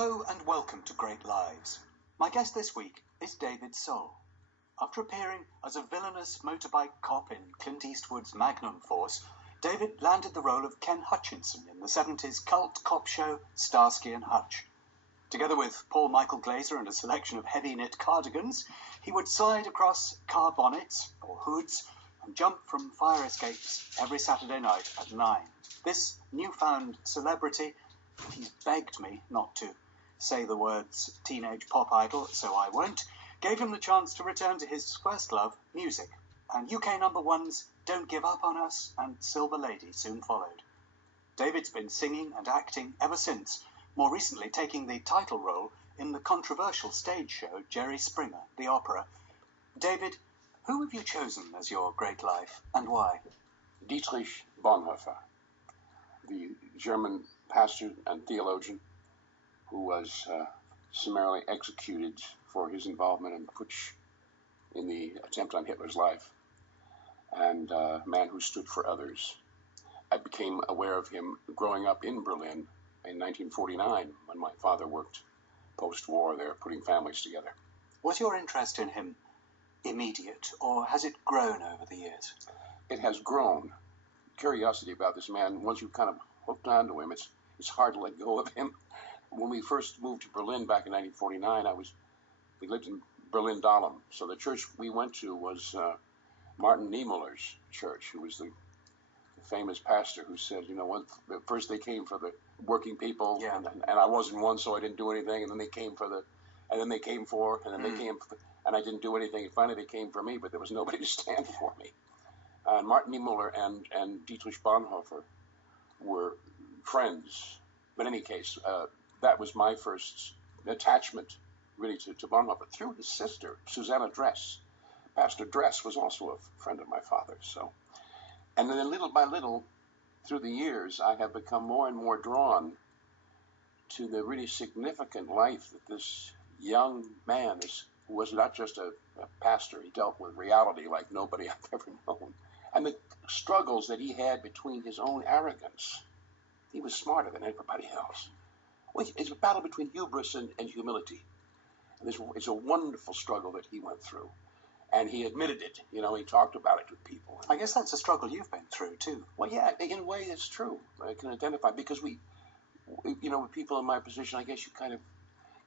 Hello and welcome to Great Lives. My guest this week is David Soul. After appearing as a villainous motorbike cop in Clint Eastwood's Magnum Force, David landed the role of Ken Hutchinson in the 70s cult cop show Starsky and Hutch. Together with Paul Michael Glaser and a selection of heavy-knit cardigans, he would slide across car bonnets or hoods and jump from fire escapes every Saturday night at 9. This newfound celebrity, he's begged me not to say the words teenage pop idol, so I won't, gave him the chance to return to his first love, music. And UK number ones Don't Give Up on Us and Silver Lady soon followed. David's been singing and acting ever since, more recently taking the title role in the controversial stage show Jerry Springer, the opera. David, who have you chosen as your great life, and why? Dietrich Bonhoeffer, the German pastor and theologian who was summarily executed for his involvement in Putsch in the attempt on Hitler's life, and a man who stood for others. I became aware of him growing up in Berlin in 1949 when my father worked post-war there, putting families together. Was your interest in him immediate, or has it grown over the years? It has grown. Curiosity about this man, once you've kind of hooked onto him, it's hard to let go of him. When we first moved to Berlin back in 1949, we lived in Berlin-Dahlem. So the church we went to was Martin Niemöller's church, who was the famous pastor who said, first they came for the working people, yeah. and I wasn't one, so I didn't do anything, and then they came for and then they came for, and then they came for, and I didn't do anything, and finally they came for me, but there was nobody to stand for me. And Martin Niemöller and Dietrich Bonhoeffer were friends. But in any case, that was my first attachment, really, to Bonhoeffer, through his sister, Susanna Dress. Pastor Dress was also a friend of my father's. So, and then little by little, through the years, I have become more and more drawn to the really significant life that this young man who was not just a pastor. He dealt with reality like nobody I've ever known. And the struggles that he had between his own arrogance. He was smarter than everybody else. Well, it's a battle between hubris and humility. And it's a wonderful struggle that he went through. And he admitted it. He talked about it with people. I guess that's a struggle you've been through, too. Well, yeah, in a way it's true. I can identify, because with people in my position, I guess you kind of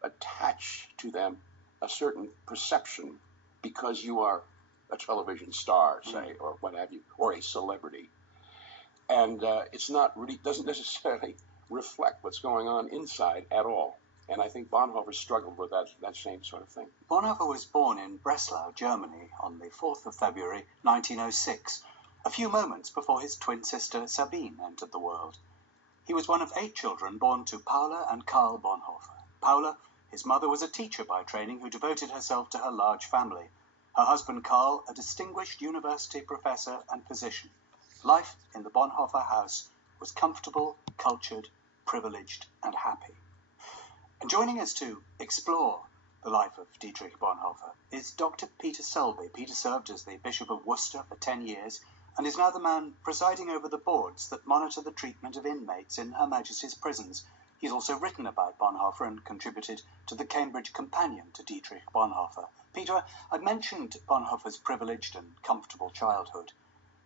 attach to them a certain perception because you are a television star, say, or what have you, or a celebrity. And it's not really, doesn't necessarily reflect what's going on inside at all. And I think Bonhoeffer struggled with that same sort of thing. Bonhoeffer was born in Breslau, Germany, on the 4th of February, 1906, a few moments before his twin sister Sabine entered the world. He was one of 8 children born to Paula and Karl Bonhoeffer. Paula, his mother, was a teacher by training who devoted herself to her large family. Her husband Karl, a distinguished university professor and physician. Life in the Bonhoeffer house was comfortable, cultured, privileged, and happy. And joining us to explore the life of Dietrich Bonhoeffer is Dr. Peter Selby. Peter served as the Bishop of Worcester for 10 years and is now the man presiding over the boards that monitor the treatment of inmates in Her Majesty's prisons. He's also written about Bonhoeffer and contributed to the Cambridge Companion to Dietrich Bonhoeffer. Peter, I mentioned Bonhoeffer's privileged and comfortable childhood,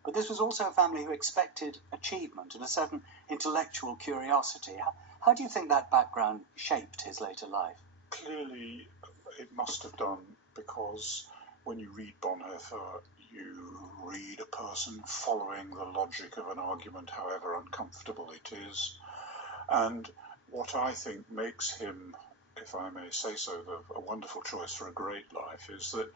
but this was also a family who expected achievement and a certain intellectual curiosity. How do you think that background shaped his later life? Clearly, it must have done, because when you read Bonhoeffer, you read a person following the logic of an argument, however uncomfortable it is. And what I think makes him, if I may say so, a wonderful choice for a great life is that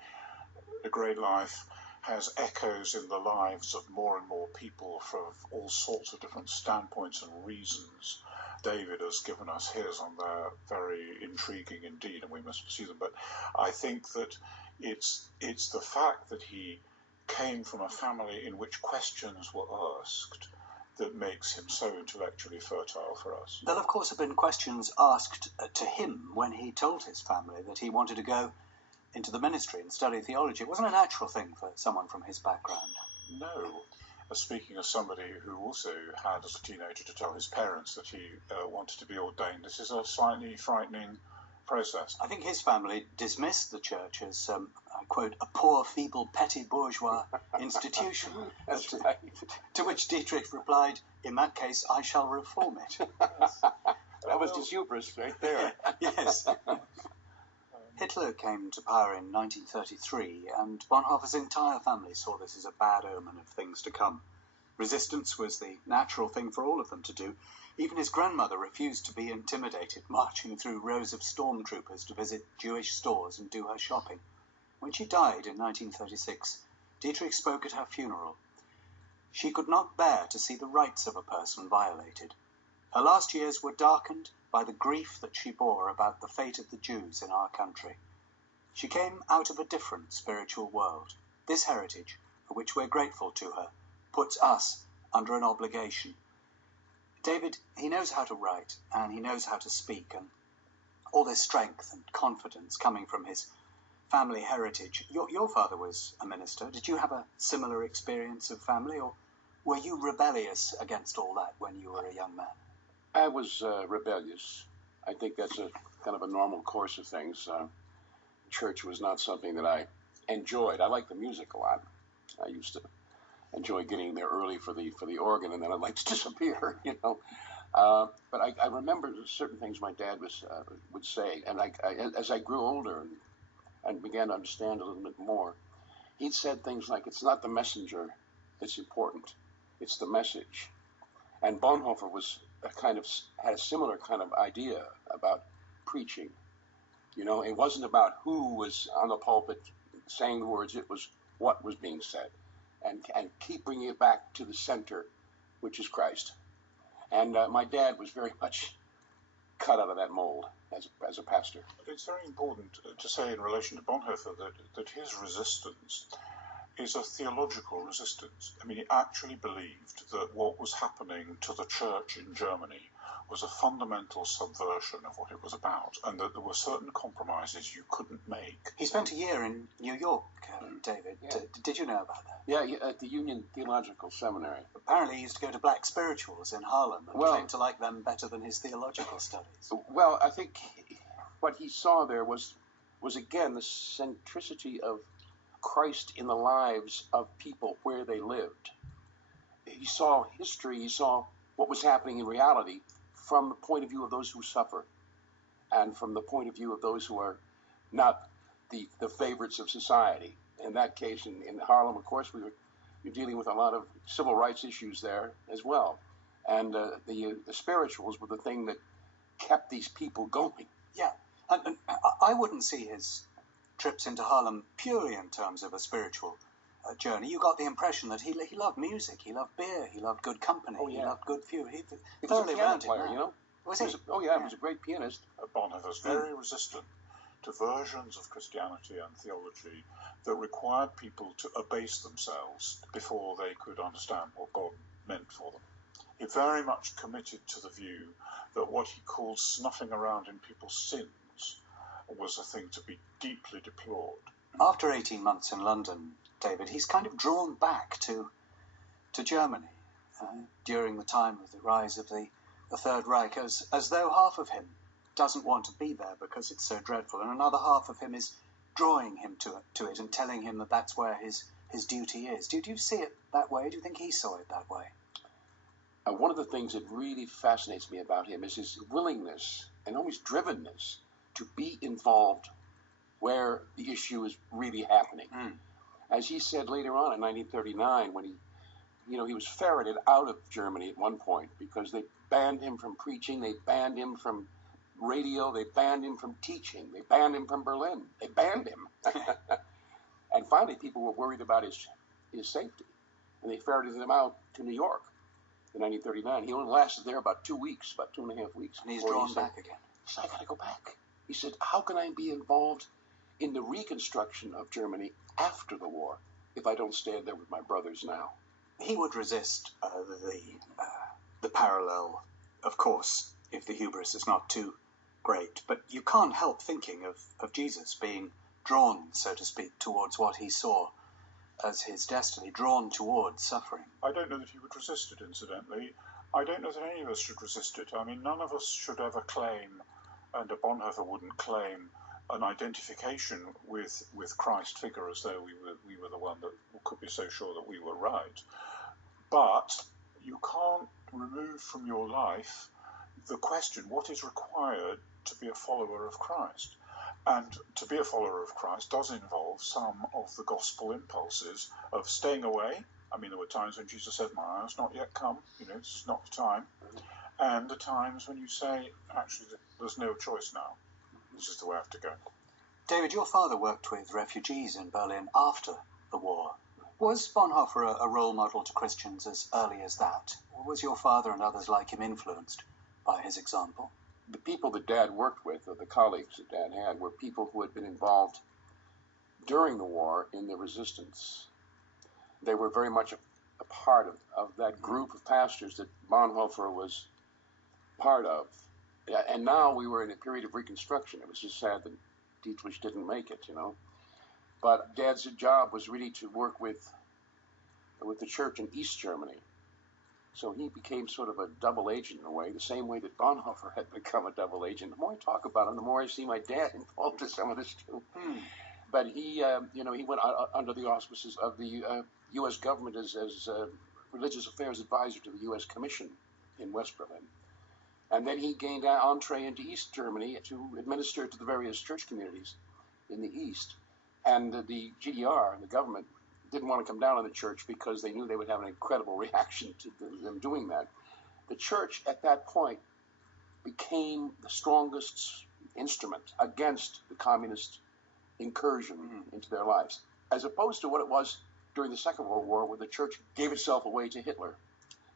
a great life has echoes in the lives of more and more people from all sorts of different standpoints and reasons. David has given us his, and they're very intriguing indeed, and we must pursue them. But I think that it's the fact that he came from a family in which questions were asked that makes him so intellectually fertile for us. There'll of course have been questions asked to him when he told his family that he wanted to go into the ministry and study theology. It wasn't a natural thing for someone from his background. No, speaking as somebody who also had as a teenager to tell his parents that he wanted to be ordained, this is a slightly frightening process. I think his family dismissed the church as, I quote, a poor, feeble, petty bourgeois institution. That's right. To which Dietrich replied, in that case, I shall reform it. That was his hubris right there. Yes. Hitler came to power in 1933, and Bonhoeffer's entire family saw this as a bad omen of things to come. Resistance was the natural thing for all of them to do. Even his grandmother refused to be intimidated, marching through rows of stormtroopers to visit Jewish stores and do her shopping. When she died in 1936, Dietrich spoke at her funeral. She could not bear to see the rights of a person violated. Her last years were darkened by the grief that she bore about the fate of the Jews in our country. She came out of a different spiritual world. This heritage, for which we're grateful to her, puts us under an obligation. David, he knows how to write, and he knows how to speak, and all this strength and confidence coming from his family heritage. Your father was a minister. Did you have a similar experience of family, or were you rebellious against all that when you were a young man? I was rebellious. I think that's a kind of a normal course of things. Church was not something that I enjoyed. I liked the music a lot. I used to enjoy getting there early for the organ, and then I'd like to disappear, you know. But I remember certain things my dad would say, and as I grew older and began to understand a little bit more, he'd said things like, "It's not the messenger that's important; it's the message." And Bonhoeffer had a similar kind of idea about preaching. You know, it wasn't about who was on the pulpit saying the words; it was what was being said, and keep bringing it back to the center, which is Christ. And my dad was very much cut out of that mold as a pastor. It's very important to say in relation to Bonhoeffer that his resistance is a theological resistance. I mean, he actually believed that what was happening to the church in Germany was a fundamental subversion of what it was about, and that there were certain compromises you couldn't make. He spent a year in New York, David. Yeah. Did you know about that? Yeah, at the Union Theological Seminary. Apparently he used to go to black spirituals in Harlem and claimed to like them better than his theological studies. Well, I think what he saw there was again the centricity of Christ in the lives of people where they lived. He saw history, he saw what was happening in reality from the point of view of those who suffer, and from the point of view of those who are not the favorites of society. In that case, in Harlem, of course, you're dealing with a lot of civil rights issues there as well. And the spirituals were the thing that kept these people going. Yeah, and I wouldn't see his trips into Harlem purely in terms of a spiritual journey. You got the impression that he loved music, he loved beer, he loved good company, Oh, yeah. he loved good food. He was thoroughly a piano rounded player, man. you know. Was he? He was a great pianist. Bonhoeffer's very resistant to versions of Christianity and theology that required people to abase themselves before they could understand what God meant for them. He very much committed to the view that what he called snuffing around in people's sins was a thing to be deeply deplored. After 18 months in London, David, he's kind of drawn back to Germany during the time of the rise of the Third Reich, as though half of him doesn't want to be there because it's so dreadful, and another half of him is drawing him to it and telling him that that's where his duty is. Do you see it that way? Do you think he saw it that way? One of the things that really fascinates me about him is his willingness and almost drivenness to be involved where the issue is really happening. As he said later on in 1939, when he was ferreted out of Germany at one point because they banned him from preaching, they banned him from radio, they banned him from teaching, they banned him from Berlin, they banned him. And finally, people were worried about his safety, and they ferreted him out to New York in 1939. He only lasted there about 2 weeks, about 2.5 weeks. And he's drawn back again. He said, I got to go back. He said, how can I be involved in the reconstruction of Germany after the war if I don't stand there with my brothers now? He would resist the parallel, of course, if the hubris is not too great. But you can't help thinking of Jesus being drawn, so to speak, towards what he saw as his destiny, drawn towards suffering. I don't know that he would resist it, incidentally. I don't know that any of us should resist it. I mean, none of us should ever claim, and a Bonhoeffer wouldn't claim, an identification with Christ's figure as though we were the one that could be so sure that we were right. But you can't remove from your life the question, what is required to be a follower of Christ? And to be a follower of Christ does involve some of the gospel impulses of staying away. I mean, there were times when Jesus said, my hour's not yet come, this is not the time. And the times when you say, actually, there's no choice now. This is the way I have to go. David, your father worked with refugees in Berlin after the war. Was Bonhoeffer a role model to Christians as early as that? Or was your father and others like him influenced by his example? The people that Dad worked with, or the colleagues that Dad had, were people who had been involved during the war in the resistance. They were very much a part of that group of pastors that Bonhoeffer was part of. And now we were in a period of reconstruction. It was just sad that Dietrich didn't make it, But Dad's job was really to work with the church in East Germany. So he became sort of a double agent in a way, the same way that Bonhoeffer had become a double agent. The more I talk about him, the more I see my dad involved in some of this too. But he, he went under the auspices of the U.S. government as religious affairs advisor to the U.S. Commission in West Berlin. And then he gained an entree into East Germany to administer to the various church communities in the East. And the GDR, the government, didn't want to come down on the church because they knew they would have an incredible reaction to them doing that. The church at that point became the strongest instrument against the communist incursion into their lives, as opposed to what it was during the Second World War, where the church gave itself away to Hitler.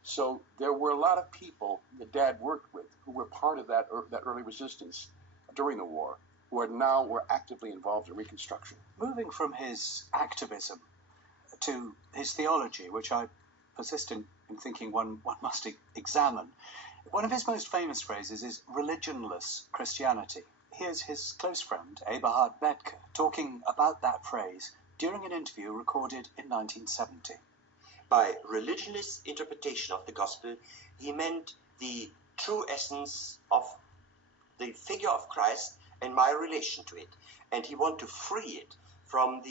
So there were a lot of people that Dad worked with who were part of that early resistance during the war, who were actively involved in Reconstruction. Moving from his activism to his theology, which I persist in thinking one must examine. One of his most famous phrases is religionless Christianity. Here's his close friend, Eberhard Bethke, talking about that phrase during an interview recorded in 1970. By religionless interpretation of the gospel, he meant the true essence of the figure of Christ and my relation to it. And he wanted to free it from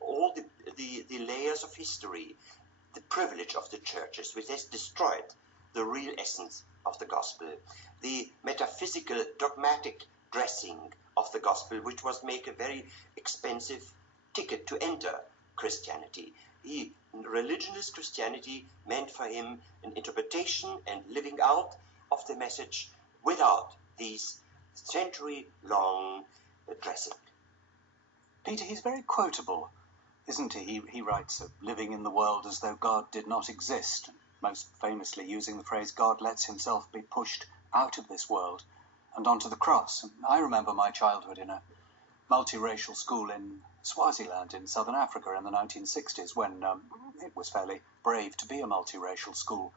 all the layers of history, the privilege of the churches, which has destroyed the real essence of the gospel, the metaphysical, dogmatic dressing of the gospel, which was make a very expensive ticket to enter Christianity. Religionless Christianity meant for him an interpretation and living out of the message without these century-long dressing. Peter, he's very quotable, isn't he? He writes of living in the world as though God did not exist, most famously using the phrase, God lets himself be pushed out of this world and onto the cross. And I remember my childhood in a multiracial school in Swaziland in southern Africa in the 1960s, when it was fairly brave to be a multiracial school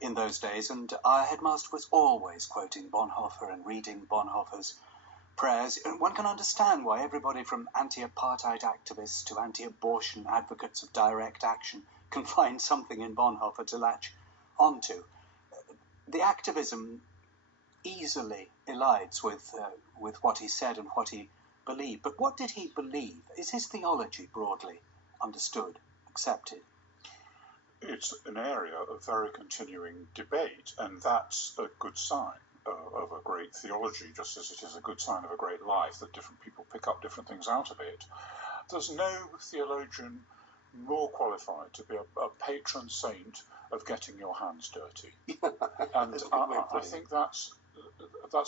in those days, and our headmaster was always quoting Bonhoeffer and reading Bonhoeffer's prayers. And one can understand why everybody from anti-apartheid activists to anti-abortion advocates of direct action can find something in Bonhoeffer to latch onto. The activism easily elides with what he said and what he believed. But what did he believe? Is his theology broadly understood, accepted? It's an area of very continuing debate, and that's a good sign of a great theology, just as it is a good sign of a great life, that different people pick up different things out of it. There's no theologian more qualified to be a patron saint of getting your hands dirty. And I think that's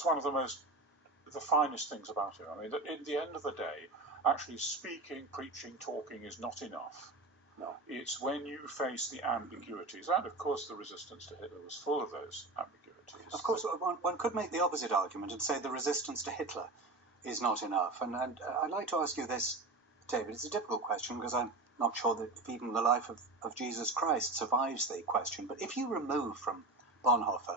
one of the finest things about it. I mean, that in the end of the day, actually speaking, preaching, talking is not enough. No. It's when you face the ambiguities, and of course the resistance to Hitler was full of those ambiguities. Of course, one could make the opposite argument and say the resistance to Hitler is not enough. And I'd like to ask you this, David. It's a difficult question because I'm not sure that if even the life of Jesus Christ survives the question. But if you remove from Bonhoeffer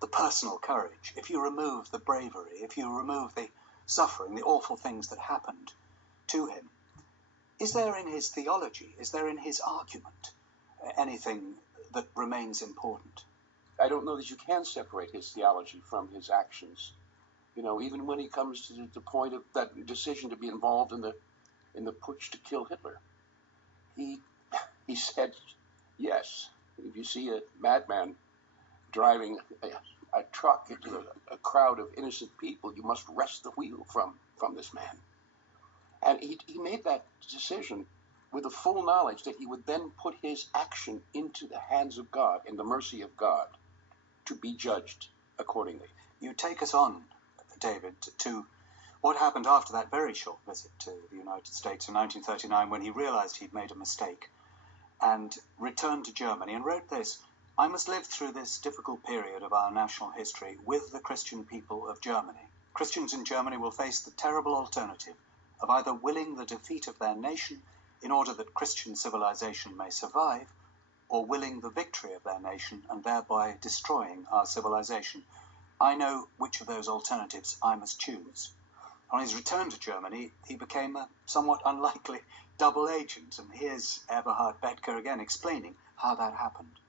the personal courage, if you remove the bravery, if you remove the suffering, the awful things that happened to him, Is there in his theology, is there in his argument, anything that remains important? I don't know that you can separate his theology from his actions. You know, even when he comes to the point of that decision to be involved in the putsch to kill Hitler, he said, yes, if you see a madman driving a truck into a crowd of innocent people, you must wrest the wheel from this man. And he made that decision with the full knowledge that he would then put his action into the hands of God, in the mercy of God, to be judged accordingly. You take us on, David, to what happened after that very short visit to the United States in 1939, when he realized he'd made a mistake and returned to Germany and wrote this: "I must live through this difficult period of our national history with the Christian people of Germany. Christians in Germany will face the terrible alternative of either willing the defeat of their nation in order that Christian civilization may survive, or willing the victory of their nation and thereby destroying our civilization. I know which of those alternatives I must choose." On his return to Germany, he became a somewhat unlikely double agent, and here's Eberhard Bettger again explaining how that happened.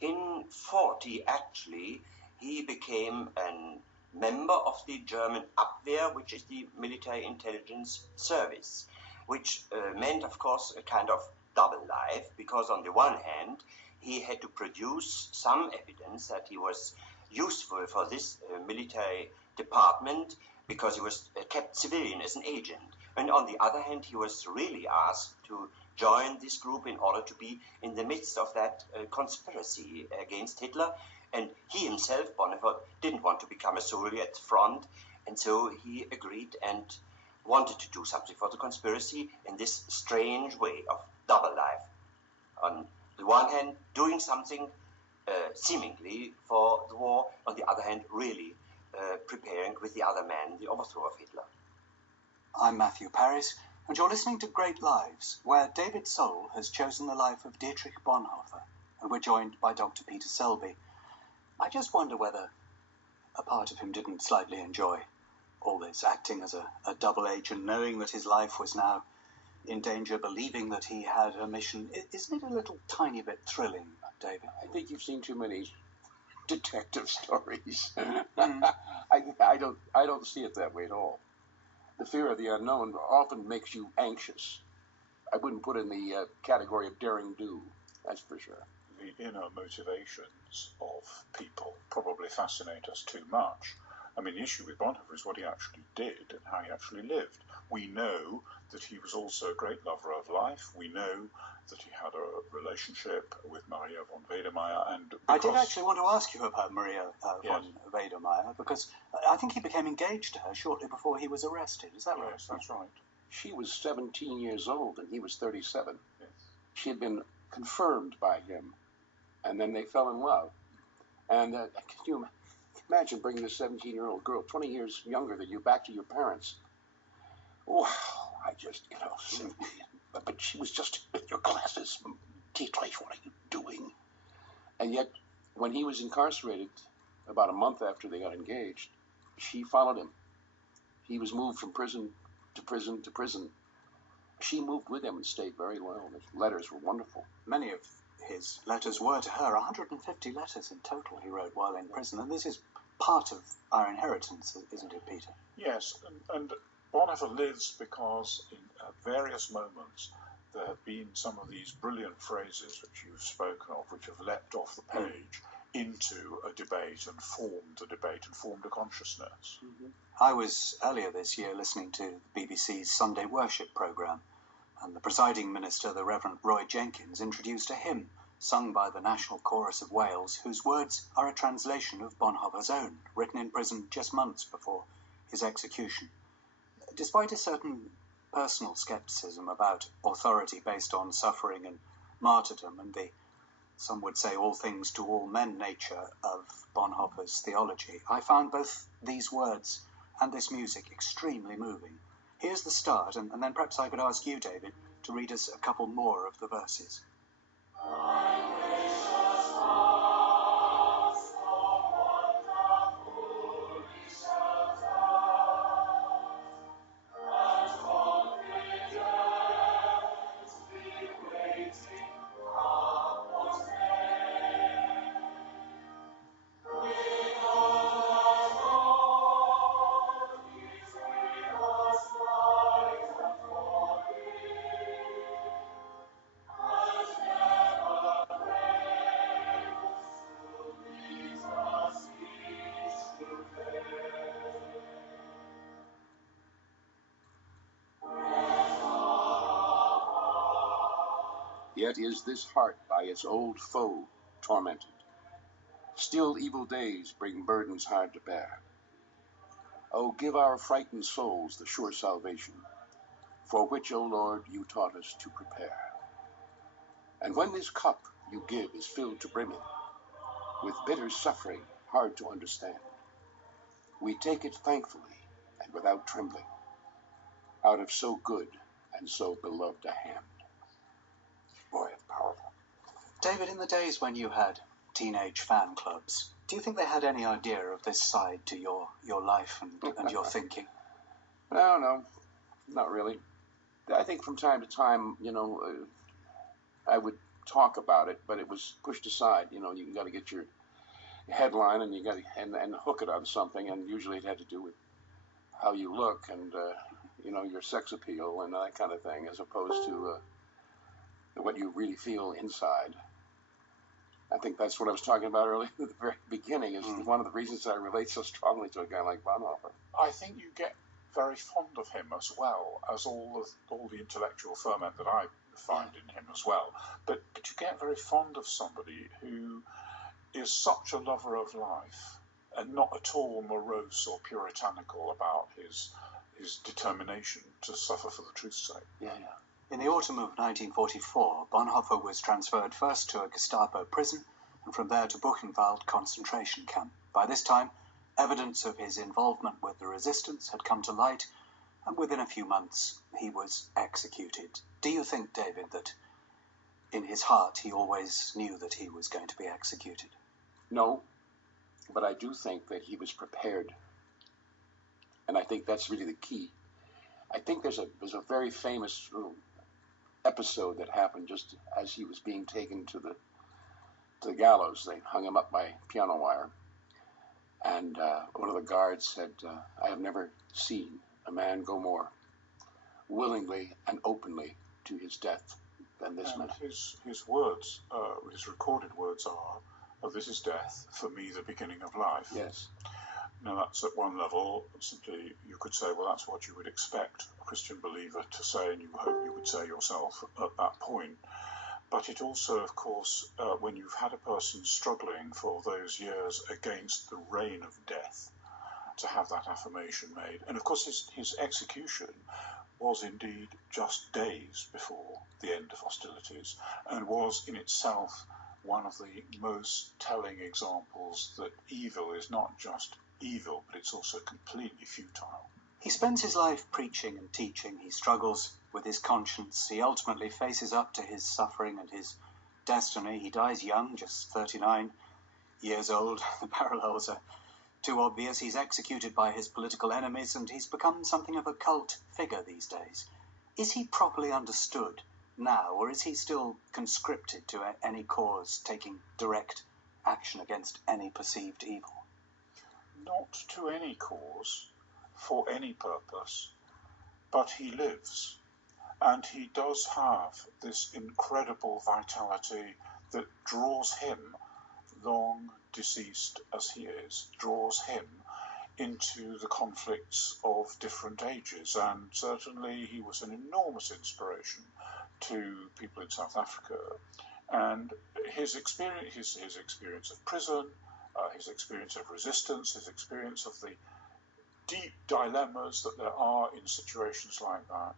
In 40, actually, he became a member of the German Abwehr, which is the military intelligence service, which meant, of course, a kind of double life, because on the one hand, he had to produce some evidence that he was useful for this military department, because he was kept civilian as an agent. And on the other hand, he was really asked to join this group in order to be in the midst of that conspiracy against Hitler. And he himself, Bonhoeffer, didn't want to become a soldier at the front, and so he agreed and wanted to do something for the conspiracy in this strange way of double life. On the one hand, doing something seemingly for the war, on the other hand, really preparing with the other man the overthrow of Hitler. I'm Matthew Paris, and you're listening to Great Lives, where David Soul has chosen the life of Dietrich Bonhoeffer, and we're joined by Dr. Peter Selby. I just wonder whether a part of him didn't slightly enjoy all this, acting as a double agent, knowing that his life was now in danger, believing that he had a mission. Isn't it a little tiny bit thrilling, David? I think you've seen too many detective stories. I don't see it that way at all. The fear of the unknown often makes you anxious. I wouldn't put it in the category of daring do, that's for sure. The inner motivations of people probably fascinate us too much. I mean, the issue with Bonhoeffer is what he actually did and how he actually lived. We know that he was also a great lover of life. We know that he had a relationship with Maria von Wedemeyer. And I did actually want to ask you about Maria von Yes. Wedemeyer, because I think he became engaged to her shortly before he was arrested. Is that right? Yes, that's right. She was 17 years old and he was 37. Yes. She had been confirmed by him, and then they fell in love. And can you imagine bringing a 17-year-old girl, 20 years younger than you, back to your parents? Wow, I just, but she was just in your classes. Dietrich, what are you doing? And yet, when he was incarcerated, about a month after they got engaged, she followed him. He was moved from prison to prison to prison. She moved with him and stayed very loyal. His letters were wonderful. Many of his letters were to her, 150 letters in total he wrote while in prison, and this is part of our inheritance, isn't it, Peter? Yes, and Bonhoeffer lives because in various moments there have been some of these brilliant phrases which you've spoken of, which have leapt off the page into a debate and formed a debate and formed a consciousness. Mm-hmm. I was earlier this year listening to the BBC's Sunday Worship programme, and the presiding minister, the Reverend Roy Jenkins, introduced a hymn sung by the National Chorus of Wales, whose words are a translation of Bonhoeffer's own, written in prison just months before his execution. Despite a certain personal scepticism about authority based on suffering and martyrdom, and the, some would say, all things to all men nature of Bonhoeffer's theology, I found both these words and this music extremely moving. Here's the start, and then perhaps I could ask you, David, to read us a couple more of the verses. Yet is this heart by its old foe tormented. Still evil days bring burdens hard to bear. Oh, give our frightened souls the sure salvation, for which, O Lord, you taught us to prepare. And when this cup you give is filled to brimming, with bitter suffering hard to understand, we take it thankfully and without trembling, out of so good and so beloved a hand. Boy, it's powerful. David, in the days when you had teenage fan clubs, do you think they had any idea of this side to your life and your thinking? No, not really. I think from time to time, I would talk about it, but it was pushed aside. You got to get your headline and you got to and hook it on something, and usually it had to do with how you look and your sex appeal and that kind of thing, as opposed to what you really feel inside. I think that's what I was talking about earlier at the very beginning, is one of the reasons I relate so strongly to a guy like Bonhoeffer. I think you get very fond of him as well as all the intellectual ferment that I find in him as well. But you get very fond of somebody who is such a lover of life and not at all morose or puritanical about his determination to suffer for the truth's sake. Yeah. In the autumn of 1944, Bonhoeffer was transferred first to a Gestapo prison and from there to Buchenwald concentration camp. By this time, evidence of his involvement with the resistance had come to light, and within a few months he was executed. Do you think, David, that in his heart he always knew that he was going to be executed? No, but I do think that he was prepared, and I think that's really the key. I think there's a very famous episode that happened just as he was being taken to the gallows. They hung him up by piano wire, and one of the guards said, "I have never seen a man go more willingly and openly to his death than this man." His words, his recorded words are, "Oh, this is death, for me the beginning of life." Yes. Now that's at one level. Simply, you could say, well, that's what you would expect a Christian believer to say, and you hope you would say yourself at that point. But it also, of course, when you've had a person struggling for those years against the reign of death, to have that affirmation made. And of course, his execution was indeed just days before the end of hostilities, and was in itself one of the most telling examples that evil is not just evil, but it's also completely futile. He spends his life preaching and teaching. He struggles with his conscience. He ultimately faces up to his suffering and his destiny. He dies young, just 39 years old. The parallels are too obvious. He's executed by his political enemies, and he's become something of a cult figure these days. Is he properly understood now, or is he still conscripted to any cause, taking direct action against any perceived evil? Not to any cause, for any purpose, but he lives. And he does have this incredible vitality that draws him, long deceased as he is, draws him into the conflicts of different ages. And certainly he was an enormous inspiration to people in South Africa. And his experience of prison, his experience of resistance, his experience of the deep dilemmas that there are in situations like that,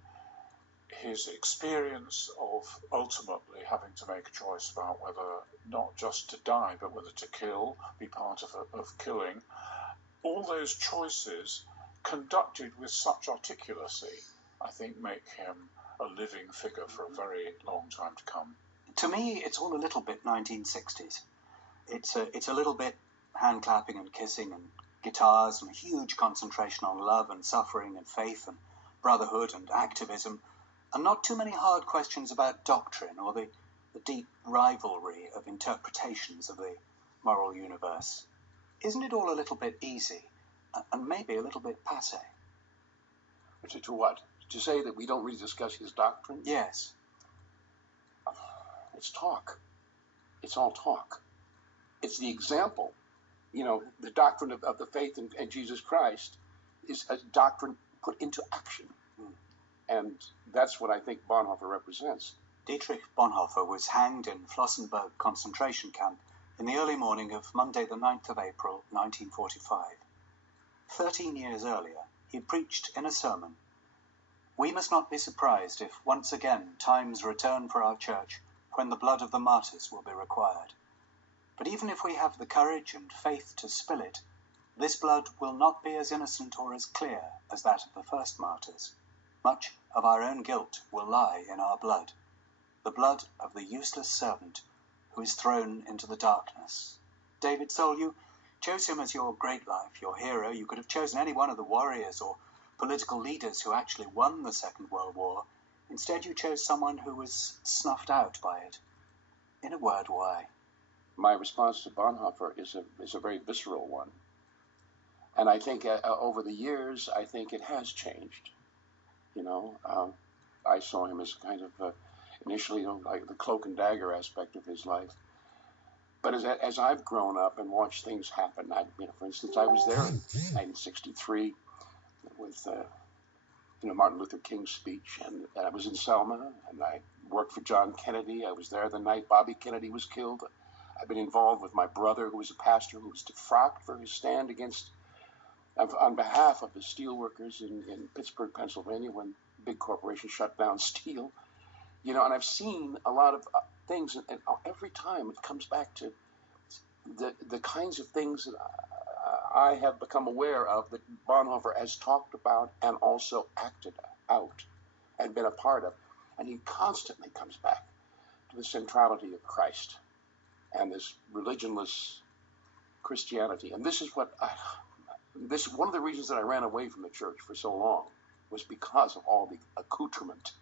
his experience of ultimately having to make a choice about whether not just to die, but whether to kill, be part of killing, all those choices conducted with such articulacy, I think, make him a living figure for a very long time to come. To me, it's all a little bit 1960s. It's a little bit hand clapping and kissing and guitars and huge concentration on love and suffering and faith and brotherhood and activism, and not too many hard questions about doctrine or the deep rivalry of interpretations of the moral universe. Isn't it all a little bit easy and maybe a little bit passé? To what? To say that we don't really discuss his doctrine? Yes. It's talk. It's all talk. It's the example. The doctrine of the faith in Jesus Christ is a doctrine put into action. And that's what I think Bonhoeffer represents. Dietrich Bonhoeffer was hanged in Flossenburg concentration camp in the early morning of Monday the 9th of April 1945. 13 years earlier, he preached in a sermon, "We must not be surprised if once again times return for our church when the blood of the martyrs will be required. But even if we have the courage and faith to spill it, this blood will not be as innocent or as clear as that of the first martyrs. Much of our own guilt will lie in our blood, the blood of the useless servant who is thrown into the darkness." David Soul, you chose him as your great life, your hero. You could have chosen any one of the warriors or political leaders who actually won the Second World War. Instead, you chose someone who was snuffed out by it. In a word, why? My response to Bonhoeffer is a very visceral one. And I think over the years, I think it has changed. I saw him as kind of initially like the cloak and dagger aspect of his life. But as I've grown up and watched things happen, for instance, I was there in 1963 with Martin Luther King's speech, and I was in Selma, and I worked for John Kennedy. I was there the night Bobby Kennedy was killed. I've been involved with my brother, who was a pastor, who was defrocked for his stand on behalf of the steel workers in Pittsburgh, Pennsylvania, when big corporations shut down steel. And I've seen a lot of things, and every time it comes back to the kinds of things that I have become aware of that Bonhoeffer has talked about and also acted out and been a part of. And he constantly comes back to the centrality of Christ and this religionless Christianity. And this is one of the reasons that I ran away from the church for so long was because of all the accoutrement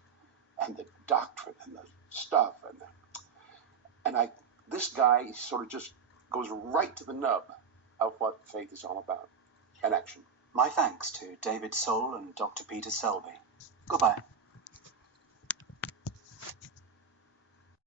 and the doctrine and the stuff. This guy sort of just goes right to the nub of what faith is all about and action. My thanks to David Soul and Dr. Peter Selby. Goodbye.